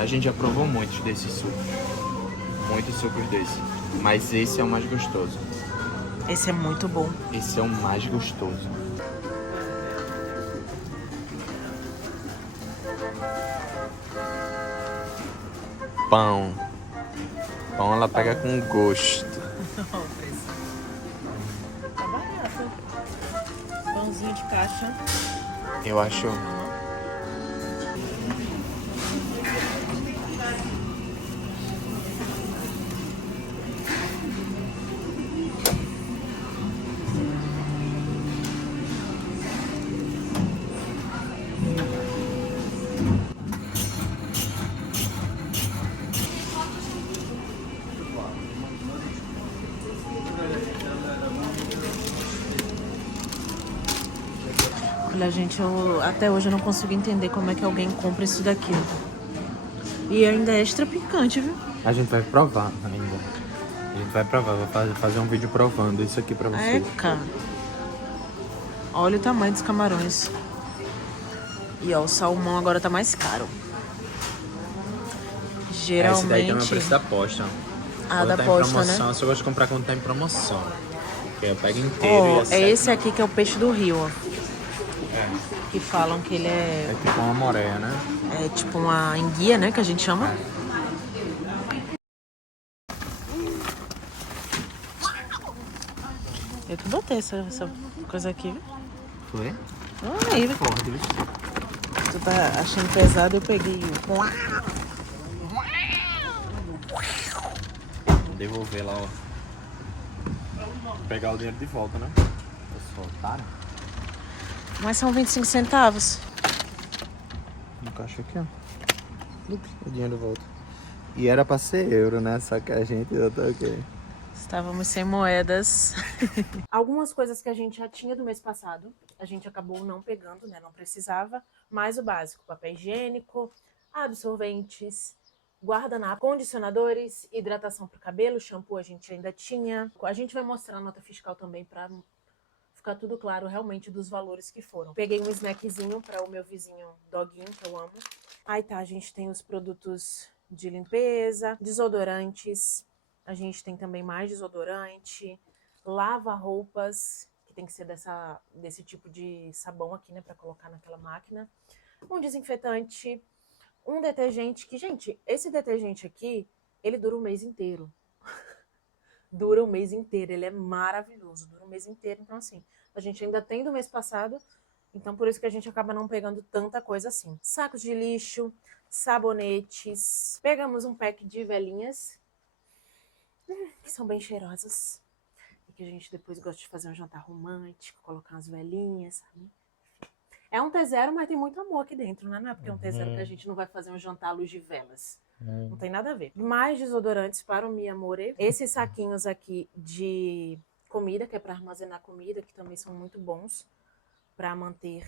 A gente já provou muitos desses sucos. Muitos sucos desses. Mas esse é o mais gostoso. Esse é muito bom. Esse é o mais gostoso. Pão. Pão ela pega com gosto. Tá barato. Pãozinho de caixa. Eu acho. Olha, gente, até hoje eu não consigo entender como é que alguém compra isso daqui. E ainda é extra picante, viu? A gente vai provar ainda. A gente vai provar. Vou fazer um vídeo provando isso aqui pra vocês. Cara. Olha o tamanho dos camarões. E ó, o salmão agora tá mais caro. Esse daí tem o Geralmente... preço da posta. Ah, Quando da tá posta, em promoção, né? eu só gosto de comprar quando tá em promoção. Porque eu pego inteiro e Ó, é é certo. esse aqui que é o peixe do rio, ó. Que falam que ele É tipo uma moreia, né? é tipo uma enguia, né? Que a gente chama. Eu que botei essa coisa aqui, viu? Foi? Olha aí, viu? Forte, viu? Tu tá achando pesado, eu peguei o... Vou devolver lá, ó. Pegar o dinheiro de volta, né? Eles soltaram. Mas são 25 centavos. No caixa aqui, ó. O dinheiro volta. E era pra ser euro, né? Só que a gente eu tô aqui. Estávamos sem moedas. Algumas coisas que a gente já tinha do mês passado, a gente acabou não pegando, né? Não precisava. Mas o básico, papel higiênico, absorventes, guardanapo, condicionadores, hidratação para o cabelo, shampoo a gente ainda tinha. A gente vai mostrar a nota fiscal também para ficar tudo claro realmente dos valores que foram. Peguei um snackzinho para o meu vizinho doguinho, que eu amo. Aí tá, a gente tem os produtos de limpeza, desodorantes, a gente tem também mais desodorante, lava-roupas, que tem que ser desse tipo de sabão aqui, né, para colocar naquela máquina. Um desinfetante, um detergente, que, gente, esse detergente aqui, ele dura um mês inteiro. Dura um mês inteiro, ele é maravilhoso, dura um mês inteiro. Então, assim, a gente ainda tem do mês passado, então por isso que a gente acaba não pegando tanta coisa assim. Sacos de lixo, sabonetes, pegamos um pack de velinhas, que são bem cheirosas, e que a gente depois gosta de fazer um jantar romântico, colocar umas velinhas, sabe? É um T0, mas tem muito amor aqui dentro, né? Não é porque é um T0 que a gente não vai fazer um jantar à luz de velas. Não tem nada a ver. Mais desodorantes para o Mi Amore. Esses saquinhos aqui de comida, que é para armazenar comida, que também são muito bons para manter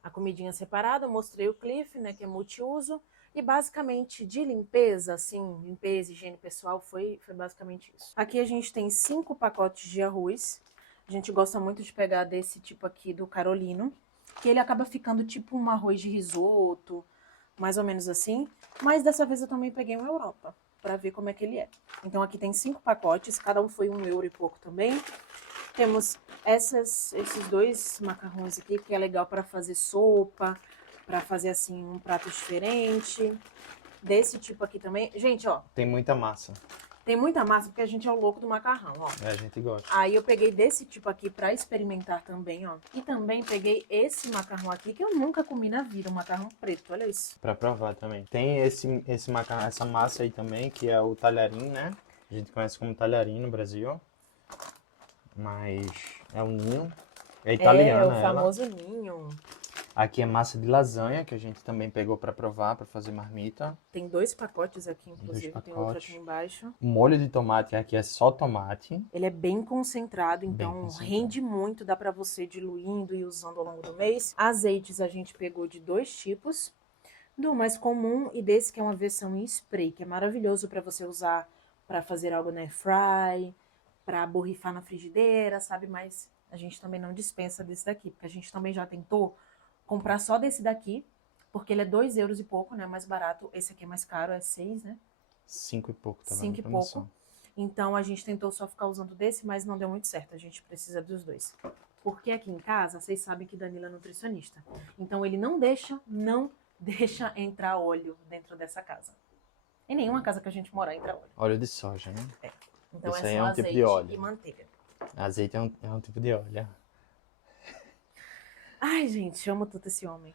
a comidinha separada. Eu mostrei o Cliff, né, que é multiuso. E basicamente de limpeza, assim, limpeza, higiene pessoal, foi basicamente isso. Aqui a gente tem 5 pacotes de arroz. A gente gosta muito de pegar desse tipo aqui do Carolino, que ele acaba ficando tipo um arroz de risoto, mais ou menos assim. Mas dessa vez eu também peguei um Europa, para ver como é que ele é. Então aqui tem 5 pacotes, cada um foi €1 e pouco também. Temos esses 2 macarrões aqui, que é legal para fazer sopa, para fazer assim um prato diferente. Desse tipo aqui também. Gente, ó, Tem muita massa. tem muita massa porque a gente é o louco do macarrão, ó. É, a gente gosta. Aí eu peguei desse tipo aqui pra experimentar também, ó. E também peguei esse macarrão aqui, que eu nunca comi na vida, um macarrão preto, olha isso. Pra provar também. Tem esse macarrão, essa massa aí também, que é o talharim, né? A gente conhece como talharim no Brasil. Mas é um ninho. É italiana É, o ela. famoso ninho. Aqui é massa de lasanha, que a gente também pegou pra provar, pra fazer marmita. Tem 2 pacotes aqui, inclusive, tem outro aqui embaixo. O molho de tomate aqui é só tomate. Ele é bem concentrado, então Bem concentrado. rende muito, dá pra você diluindo e usando ao longo do mês. Azeites a gente pegou de 2 tipos, do mais comum e desse que é uma versão em spray, que é maravilhoso pra você usar pra fazer algo na air fry, pra borrifar na frigideira, sabe? Mas a gente também não dispensa desse daqui, porque a gente também já tentou comprar só desse daqui, porque ele é 2 euros e pouco, né? Mais barato. Esse aqui é mais caro, é 6, né? 5 e pouco, tá 5 e pouco. Então a gente tentou só ficar usando desse, mas não deu muito certo. A gente precisa dos dois. Porque aqui em casa, vocês sabem que Danilo é nutricionista. Então ele não deixa entrar óleo dentro dessa casa. Em nenhuma casa que a gente morar entra óleo. Óleo de soja, né? Então Isso é aí só é um tipo azeite de óleo. e manteiga. Azeite é um tipo de óleo. Ai, gente, amo tanto esse homem.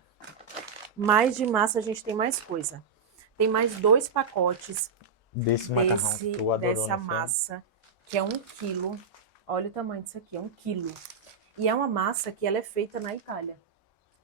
Mais de massa a gente tem mais coisa. Tem mais 2 pacotes Desse macarrão que tu adorou, dessa não foi? massa, que é 1 quilo. Olha o tamanho disso aqui, é 1 quilo. E é uma massa que ela é feita na Itália.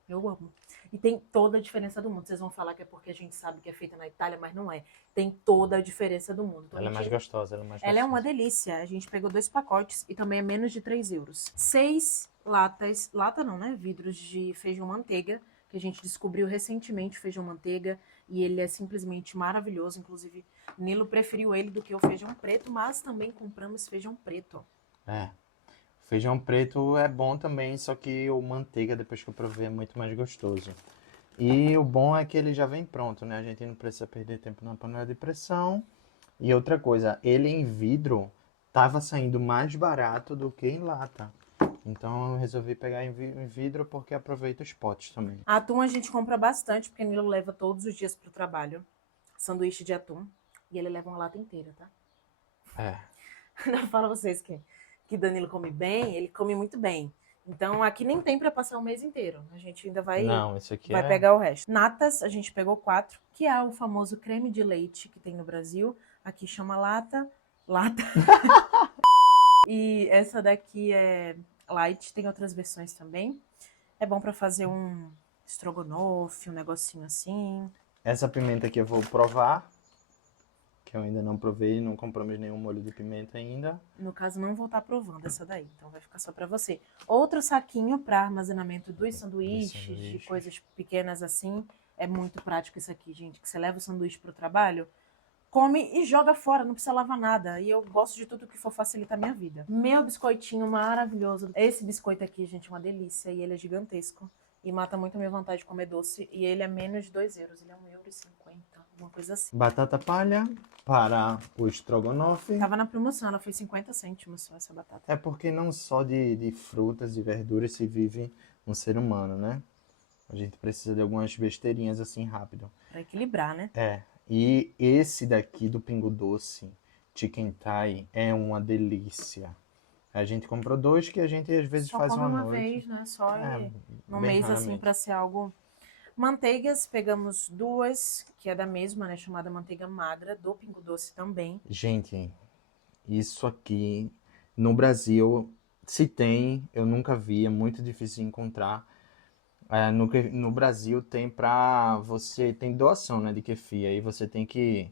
Eu amo. E tem toda a diferença do mundo. Vocês vão falar que é porque a gente sabe que é feita na Itália, mas não é. Tem toda a diferença do mundo. Então, Ela é mais gostosa, ela é uma delícia. A gente pegou 2 pacotes e também é menos de 3 euros. 6 latas, lata não, né? Vidros de feijão manteiga, que a gente descobriu recentemente, feijão manteiga, e ele é simplesmente maravilhoso. Inclusive, Nilo preferiu ele do que o feijão preto, mas também compramos feijão preto. É. Feijão preto é bom também, só que o manteiga, depois que eu provei, é muito mais gostoso. E o bom é que ele já vem pronto, né? A gente não precisa perder tempo na panela de pressão. E outra coisa, ele em vidro tava saindo mais barato do que em lata. Então eu resolvi pegar em vidro porque aproveita os potes também. Atum a gente compra bastante, porque Nilo leva todos os dias pro trabalho. Sanduíche de atum. E ele leva uma lata inteira, tá? É. Eu falo pra vocês que Danilo come bem, ele come muito bem. Então aqui nem tem pra passar o mês inteiro. A gente ainda vai Não, isso aqui vai pegar o resto. Natas, a gente pegou 4, que é o famoso creme de leite que tem no Brasil. Aqui chama lata. Lata. E essa daqui é light, tem outras versões também. É bom pra fazer um estrogonofe, um negocinho assim. Essa pimenta aqui eu vou provar, que eu ainda não provei, não compramos nenhum molho de pimenta ainda. No caso, não vou estar provando essa daí, então vai ficar só pra você. Outro saquinho para armazenamento dos sanduíches, de coisas pequenas assim. É muito prático isso aqui, gente, que você leva o sanduíche pro trabalho, come e joga fora, não precisa lavar nada. E eu gosto de tudo que for facilitar a minha vida. Meu biscoitinho maravilhoso. Esse biscoito aqui, gente, é uma delícia e ele é gigantesco. E mata muito a minha vontade de comer doce. E ele é menos de 2 euros, ele é 1,50 €, alguma coisa assim. Batata palha para o estrogonofe. Tava na promoção, ela foi 50 cêntimos só essa batata. É porque não só de frutas e verduras se vive um ser humano, né? A gente precisa de algumas besteirinhas assim rápido. Pra equilibrar, né? É. E esse daqui do Pingo Doce, Chicken Thai, é uma delícia. A gente comprou 2 que a gente às vezes Só faz come uma uma noite. vez, né? Só no bem mês, assim, raramente. pra ser algo... Manteigas, pegamos 2, que é da mesma, né? Chamada manteiga magra, do Pingo Doce também. Gente, isso aqui no Brasil, se tem, eu nunca vi, é muito difícil de encontrar. No Brasil tem tem doação, né, de kefir, aí você tem que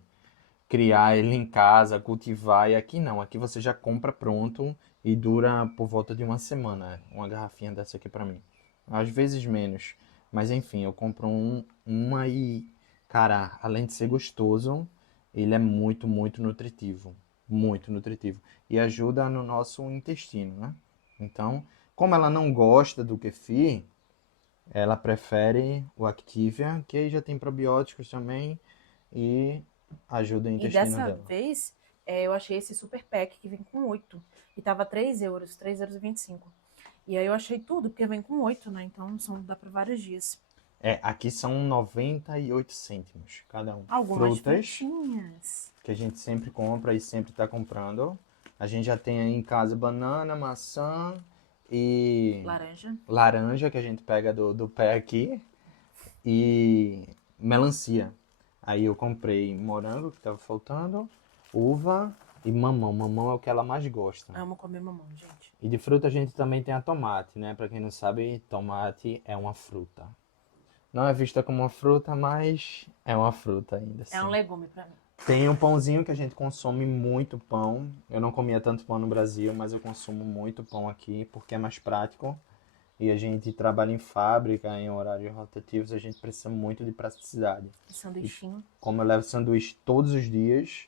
criar ele em casa, cultivar, e aqui não, aqui você já compra pronto e dura por volta de uma semana, uma garrafinha dessa aqui pra mim. Às vezes menos, mas enfim, eu compro uma e, cara, além de ser gostoso, ele é muito, muito nutritivo, e ajuda no nosso intestino, né? Então, como ela não gosta do kefir, ela prefere o Activia, que aí já tem probióticos também e ajuda o E intestino dessa dela. vez, eu achei esse super pack que vem com 8. E tava 3 euros, 3,25 €. E aí eu achei tudo, porque vem com 8, né? Então dá pra vários dias. Aqui são 98 cêntimos cada um. Algumas Frutas, frutinhas. que a gente sempre compra e sempre tá comprando. A gente já tem aí em casa banana, maçã e laranja, que a gente pega do pé aqui, e melancia. Aí eu comprei morango, que tava faltando, uva e mamão. Mamão é o que ela mais gosta. Amo comer mamão, gente. E de fruta a gente também tem a tomate, né? Pra quem não sabe, tomate é uma fruta. Não é vista como uma fruta, mas é uma fruta ainda. É um legume pra mim. Tem um pãozinho que a gente consome muito pão. Eu não comia tanto pão no Brasil, mas eu consumo muito pão aqui porque é mais prático. E a gente trabalha em fábrica, em horários rotativos, a gente precisa muito de praticidade. Sanduichinho. Como eu levo sanduíche todos os dias,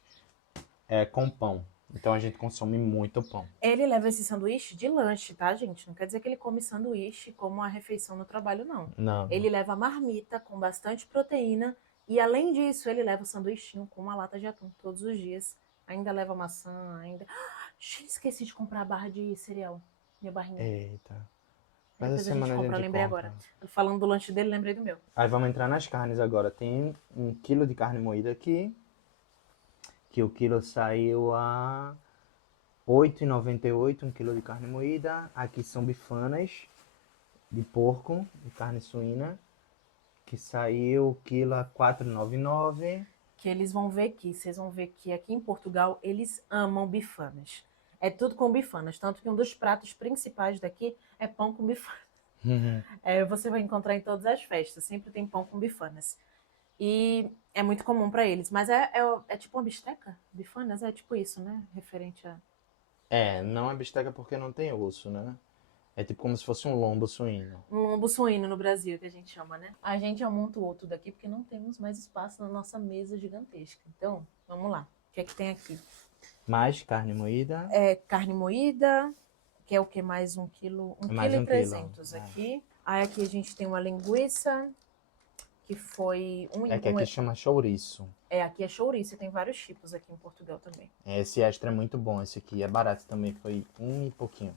com pão. Então a gente consome muito pão. Ele leva esse sanduíche de lanche, tá, gente? Não quer dizer que ele come sanduíche como a refeição no trabalho, não. Não. Ele leva marmita com bastante proteína e, além disso, ele leva o sanduichinho com uma lata de atum todos os dias. Ainda leva maçã, ainda... Gente, esqueci de comprar a barra de cereal. Minha barrinha. Eita. Mas Depois a a gente semana a compra, eu gente lembrei compra. agora. Falando do lanche dele, lembrei do meu. Aí vamos entrar nas carnes agora. Tem 1 quilo de carne moída aqui. Que o quilo saiu a R$ 8,98, 1 quilo de carne moída. Aqui são bifanas de porco, de carne suína, que saiu o quilo a R$ 4,99. Que eles vão ver aqui, vocês vão ver que aqui em Portugal eles amam bifanas. É tudo com bifanas, tanto que um dos pratos principais daqui é pão com bifanas. Você vai encontrar em todas as festas, sempre tem pão com bifanas. E é muito comum para eles, mas é tipo uma bisteca? Bifanas é tipo isso, né? Referente a... Não é bisteca porque não tem osso, né? É tipo como se fosse um lombo suíno. Um lombo suíno no Brasil, que a gente chama, né? A gente amontoou tudo aqui porque não temos mais espaço na nossa mesa gigantesca. Então, vamos lá. O que é que tem aqui? Mais carne moída. Carne moída, que é o que? Mais 1 quilo? 1 Mais quilo 1 e quilo. 300 aqui. Aí aqui a gente tem uma linguiça, que foi... É que aqui chama chouriço. Aqui é chouriço, tem vários tipos aqui em Portugal também. Esse extra é muito bom, esse aqui é barato também, foi 1 e pouquinho.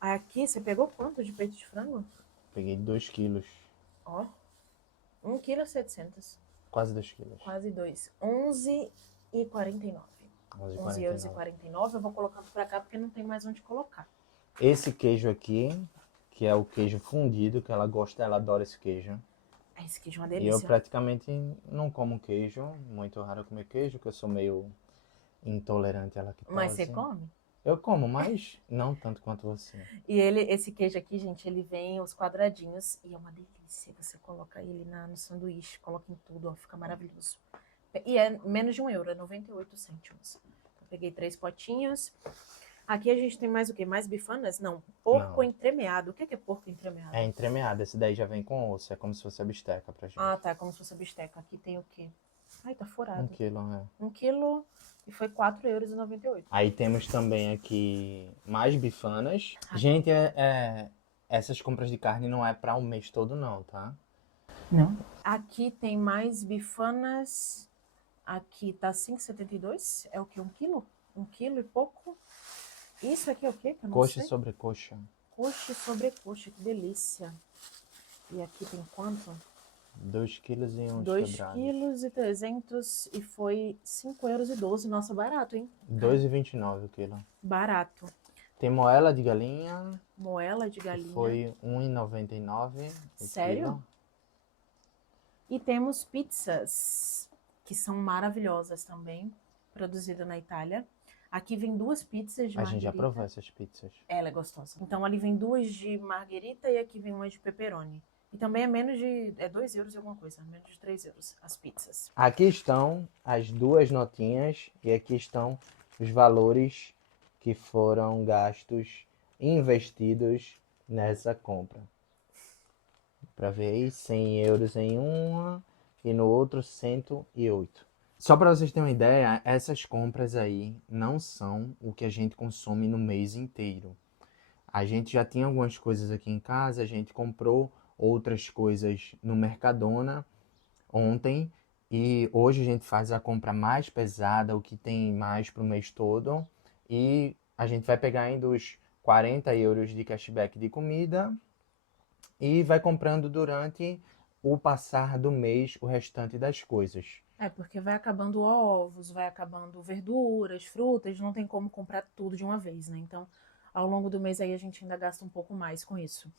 Aí aqui, você pegou quanto de peito de frango? Peguei 2 quilos, Ó, 1 quilo e 700. quase 2 quilos. Quase 2. 11,49. 11,49 euros. Eu vou colocando pra cá porque não tem mais onde colocar. Esse queijo aqui, que é o queijo fundido, que ela gosta, ela adora esse queijo. Esse queijo é uma E delícia. eu praticamente não como queijo, muito raro comer queijo, porque eu sou meio intolerante à lactose. Mas você come? Eu como, mas não tanto quanto você. E esse queijo aqui, gente, ele vem os quadradinhos e é uma delícia. Você coloca ele no sanduíche, coloca em tudo, ó, fica maravilhoso. E é menos de 1 euro, é 98 cêntimos. Eu peguei 3 potinhos. Aqui a gente tem mais o quê? Mais bifanas? Não, porco entremeado. O que é porco entremeado? É entremeado, esse daí já vem com osso, é como se fosse a bisteca pra gente. Ah, tá, como se fosse a bisteca. Aqui tem o quê? Ai, tá furado. 1 quilo, né? 1 quilo e foi 4,98 euros. Aí temos também aqui mais bifanas. Gente, essas compras de carne não é para o mês todo não, tá? Não. Aqui tem mais bifanas. Aqui tá 5,72. É o quê? 1 quilo? 1 quilo e pouco. Isso aqui é o quê? Que eu não Coxa sei. sobre coxa. Coxa sobre coxa, que delícia. E aqui tem quanto? 2 quilos e uns 2 quebrados. quilos e 300 e foi 5,12 euros. Nossa, barato, hein? 2,29 o quilo. Barato. Tem moela de galinha. Moela de galinha. Foi 1,99 o Sério? quilo. E temos pizzas, que são maravilhosas também, produzida na Itália. Aqui vem 2 pizzas de A marguerita. gente já provou essas pizzas. Ela é gostosa. Então ali vem 2 de marguerita e aqui vem uma de pepperoni. E também é menos de... 2 euros e alguma coisa, menos de 3 euros as pizzas. Aqui estão as 2 notinhas e aqui estão os valores que foram gastos, investidos nessa compra. Para ver aí, 100 euros em uma e no outro 108. Só para vocês terem uma ideia, essas compras aí não são o que a gente consome no mês inteiro. A gente já tinha algumas coisas aqui em casa, a gente comprou outras coisas no Mercadona ontem e hoje a gente faz a compra mais pesada, o que tem mais para o mês todo, e a gente vai pegar ainda os 40 euros de cashback de comida e vai comprando durante o passar do mês o restante das coisas. Porque vai acabando ovos, vai acabando verduras, frutas, não tem como comprar tudo de uma vez, né? Então, ao longo do mês aí a gente ainda gasta um pouco mais com isso.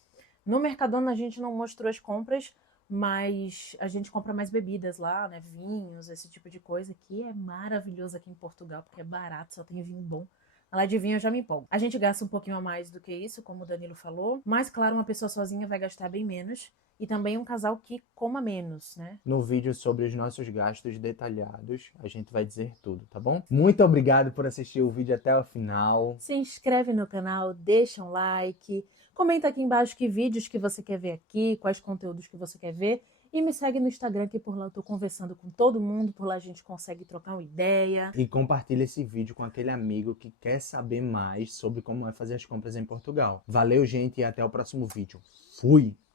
No Mercadona a gente não mostrou as compras, mas a gente compra mais bebidas lá, né? Vinhos, esse tipo de coisa, que é maravilhoso aqui em Portugal, porque é barato, só tem vinho bom. Lá de vinho eu já me empolgo. A gente gasta um pouquinho a mais do que isso, como o Danilo falou, mas claro, uma pessoa sozinha vai gastar bem menos. E também um casal que coma menos, né? No vídeo sobre os nossos gastos detalhados, a gente vai dizer tudo, tá bom? Muito obrigado por assistir o vídeo até o final. Se inscreve no canal, deixa um like, comenta aqui embaixo que vídeos que você quer ver aqui, quais conteúdos que você quer ver. E me segue no Instagram, que por lá eu tô conversando com todo mundo, por lá a gente consegue trocar uma ideia. E compartilha esse vídeo com aquele amigo que quer saber mais sobre como é fazer as compras em Portugal. Valeu, gente, e até o próximo vídeo. Fui!